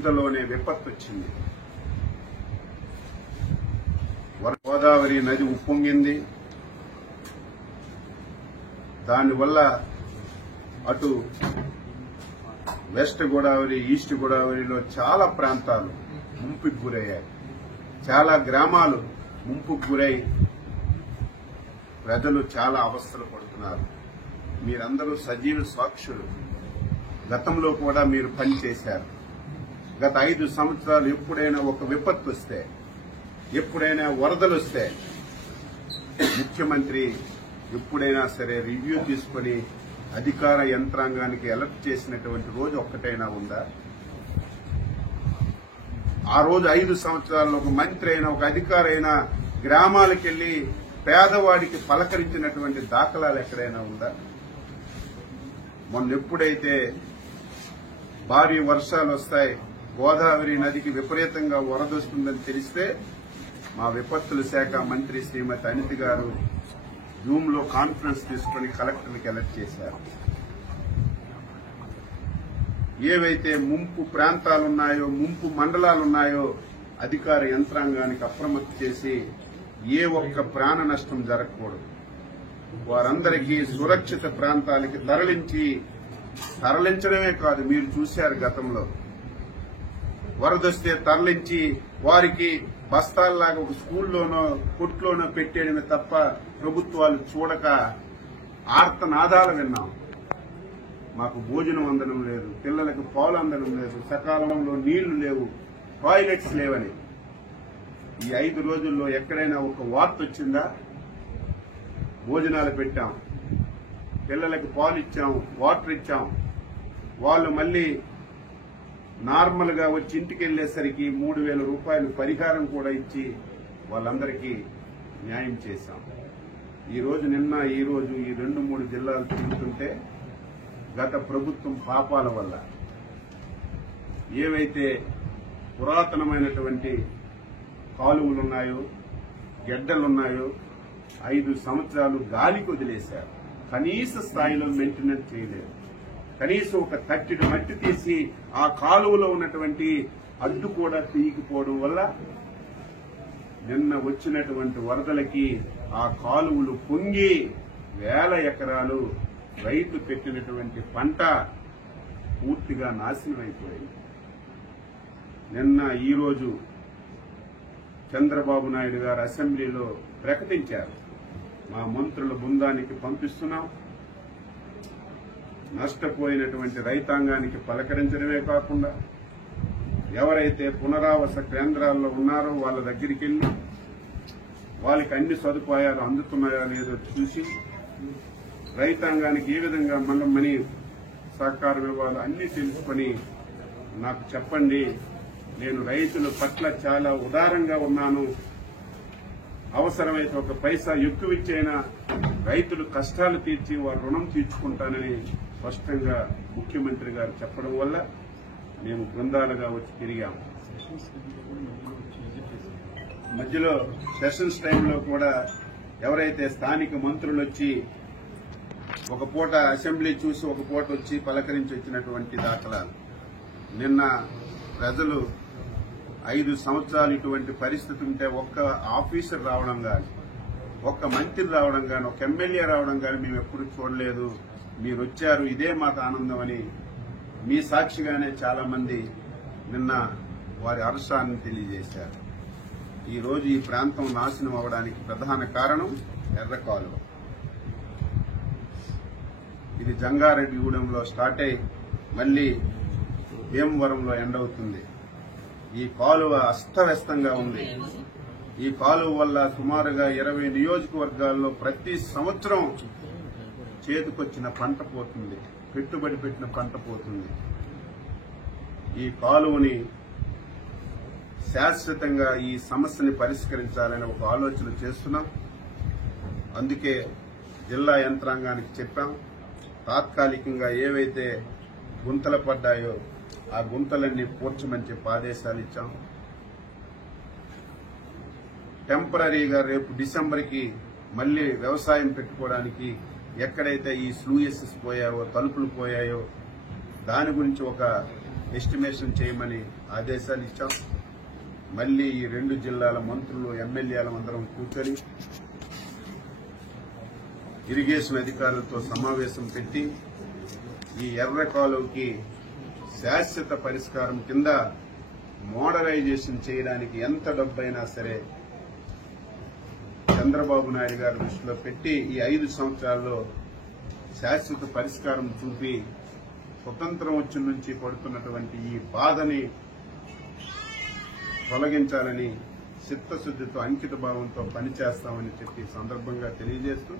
ఇంతలోనే విపత్తు వచ్చింది. గోదావరి నది ఉప్పొంగింది. దానివల్ల అటు వెస్ట్ గోదావరి, ఈస్ట్ గోదావరిలో చాలా ప్రాంతాలు ముంపుకు గురయ్యాయి. చాలా గ్రామాలు ముంపుకు గురై ప్రజలు చాలా అవస్థలు పడుతున్నారు. మీరందరూ సజీవ సాక్షులు. గతంలో కూడా మీరు పనిచేశారు. గత 5 సంవత్సరాలు ఎప్పుడైనా ఒక విపత్తు వస్తే, ఎప్పుడైనా వరదలు వస్తే ముఖ్యమంత్రి ఎప్పుడైనా సరే రివ్యూ తీసుకుని అధికార యంత్రాంగానికి అలర్ట్ చేసినటువంటి రోజు ఒక్కటైనా ఉందా? ఆ రోజు 5 సంవత్సరాల్లో ఒక మంత్రి అయినా, ఒక అధికారి అయినా గ్రామాలకెళ్లి పేదవాడికి పలకరించినటువంటి దాఖలాలు ఎక్కడైనా ఉందా? మొన్న ఎప్పుడైతే భారీ వర్షాలు వస్తాయి, గోదావరి నదికి విపరీతంగా వరదొస్తుందని తెలిస్తే మా విపత్తుల శాఖ మంత్రి శ్రీమతి అనిత గారు జూమ్ లో కాన్ఫరెన్స్ తీసుకుని కలెక్టర్లకు అలర్ట్ చేశారు. ఏవైతే ముంపు ప్రాంతాలున్నాయో, ముంపు మండలాలున్నాయో అధికార యంత్రాంగానికి అప్రమత్తం చేసి ఏ ఒక్క ప్రాణ నష్టం జరగకూడదు, వారందరికీ సురక్షిత ప్రాంతాలకి తరలించడమే కాదు, మీరు చూశారు గతంలో వరదొస్తే తరలించి వారికి బస్తాల్లాగా ఒక స్కూల్లోనో కొట్లోనో పెట్టేయడమే తప్ప ప్రభుత్వాలు చూడక ఆర్తనాదాలు విన్నాం. మాకు భోజనం అందడం లేదు, పిల్లలకు పాలు అందడం లేదు, సకాలంలో నీళ్లు లేవు, టాయిలెట్స్ లేవని. ఈ 5 రోజుల్లో ఎక్కడైనా ఒక వార్త వచ్చిందా? భోజనాలు పెట్టాం, పిల్లలకు పాలు ఇచ్చాం, వాటర్ ఇచ్చాం. వాళ్ళు మళ్లీ నార్మల్ గా వచ్చి ఇంటికి వెళ్లేసరికి 3,000 రూపాయలు పరిహారం కూడా ఇచ్చి వాళ్ళందరికీ న్యాయం చేశాం. ఈ రోజు ఈ రోజు ఈ 2-3 జిల్లాలు తిరుగుతుంటే గత ప్రభుత్వం పాపాల వల్ల ఏవైతే పురాతనమైనటువంటి కాలువలున్నాయో, గెడ్డలున్నాయో 5 సంవత్సరాలు గాలికి వదిలేశారు. కనీస స్థాయిలో మెయింటెనెన్స్ చేయలేదు. కనీసం ఒక తట్టిడి మట్టి తీసి ఆ కాలువలో ఉన్నటువంటి అడ్డు కూడా తీయకపోవడం వల్ల నిన్న వచ్చినటువంటి వరదలకి ఆ కాలువలు పొంగి వేల ఎకరాలు రైతు పెట్టినటువంటి పంట పూర్తిగా నాశనం అయిపోయింది. ఈ రోజు చంద్రబాబు నాయుడు గారు అసెంబ్లీలో ప్రకటించారు, మా మంత్రుల బృందానికి పంపిస్తున్నాం, నష్టపోయినటువంటి రైతాంగానికి పలకరించడమే కాకుండా ఎవరైతే పునరావాస కేంద్రాల్లో ఉన్నారో వాళ్ళ దగ్గరికి వెళ్లి వాళ్ళకి అన్ని సదుపాయాలు అందుతున్నాయో లేదో చూసి రైతాంగానికి ఏ విధంగా మనీ సహకారం ఇవ్వాలో అన్ని తెలుసుకుని నాకు చెప్పండి, నేను రైతుల పట్ల చాలా ఉదారంగా ఉన్నాను, అవసరమైతే ఒక పైసా ఎక్కువ ఇచ్చైనా రైతులు కష్టాలు తీర్చి వారు రుణం తీర్చుకుంటానని స్పష్టంగా ముఖ్యమంత్రి గారు చెప్పడం వల్ల మేము బృందాలుగా వచ్చి తిరిగాం. మధ్యలో సెషన్స్ టైంలో కూడా ఎవరైతే స్థానిక మంత్రులు వచ్చి ఒక పూట అసెంబ్లీ చూసి ఒక పూట వచ్చి పలకరించి వచ్చినటువంటి దాఖలాలు. నిన్న ప్రజలు 5 సంవత్సరాలు ఇటువంటి పరిస్థితి ఉంటే ఒక్క ఆఫీసర్ రావడం కానీ, ఒక్క మంత్రి రావడం కానీ, ఒక ఎమ్మెల్యే రావడం కానీ మేము ఎప్పుడు చూడలేదు. మీరు వచ్చారు, ఇదే మాకు ఆనందం అని మీ సాక్షిగానే చాలా మంది నిన్న వారి హర్షాన్ని తెలియజేశారు. ఈ రోజు ఈ ప్రాంతం నాశనం అవడానికి ప్రధాన కారణం ఎర్ర కాలువ. ఇది జంగారెడ్డిగూడెంలో స్టార్ట్ అయి మళ్లీ భీమవరంలో ఎండ్ అవుతుంది. ఈ కాలువ అస్తవ్యస్తంగా ఉంది. ఈ కాలువ వల్ల సుమారుగా 20 నియోజకవర్గాల్లో ప్రతి సంవత్సరం చేతికొచ్చిన పంట పోతుంది, పెట్టుబడి పెట్టిన పంట పోతుంది. ఈ కాలువని శాశ్వతంగా ఈ సమస్యని పరిష్కరించాలని ఒక ఆలోచన చేస్తున్నాం. అందుకే జిల్లా యంత్రాంగానికి చెప్పాం, తాత్కాలికంగా ఏవైతే గుంతలు పడ్డాయో ఆ గుంతలన్నీ పూడ్చమని చెప్పి ఆదేశాలు ఇచ్చాం. టెంపరీగా రేపు డిసెంబర్కి మళ్లీ వ్యవసాయం పెట్టుకోవడానికి ఎక్కడైతే ఈ స్లూయసెస్ పోయాయో, తలుపులు పోయాయో దాని గురించి ఒక ఎస్టిమేషన్ చేయమని ఆదేశాలు ఇచ్చాం. మళ్లీ ఈ 2 జిల్లాల మంత్రులు ఎమ్మెల్యేలు అందరం కూర్చొని ఇరిగేషన్ అధికారులతో సమావేశం పెట్టి ఈ ఎర్ర కాలువకి శాశ్వత పరిష్కారం కింద మోడరైజేషన్ చేయడానికి ఎంత డబ్బైనా సరే చంద్రబాబు నాయుడు గారి దృష్టిలో పెట్టి ఈ 5 సంవత్సరాల్లో శాశ్వత పరిష్కారం చూపి స్వతంత్రం వచ్చి నుంచి పడుతున్నటువంటి ఈ బాధని తొలగించాలని చిత్తశుద్దితో అంకిత భావంతో పనిచేస్తామని చెప్పి సందర్భంగా తెలియజేస్తూ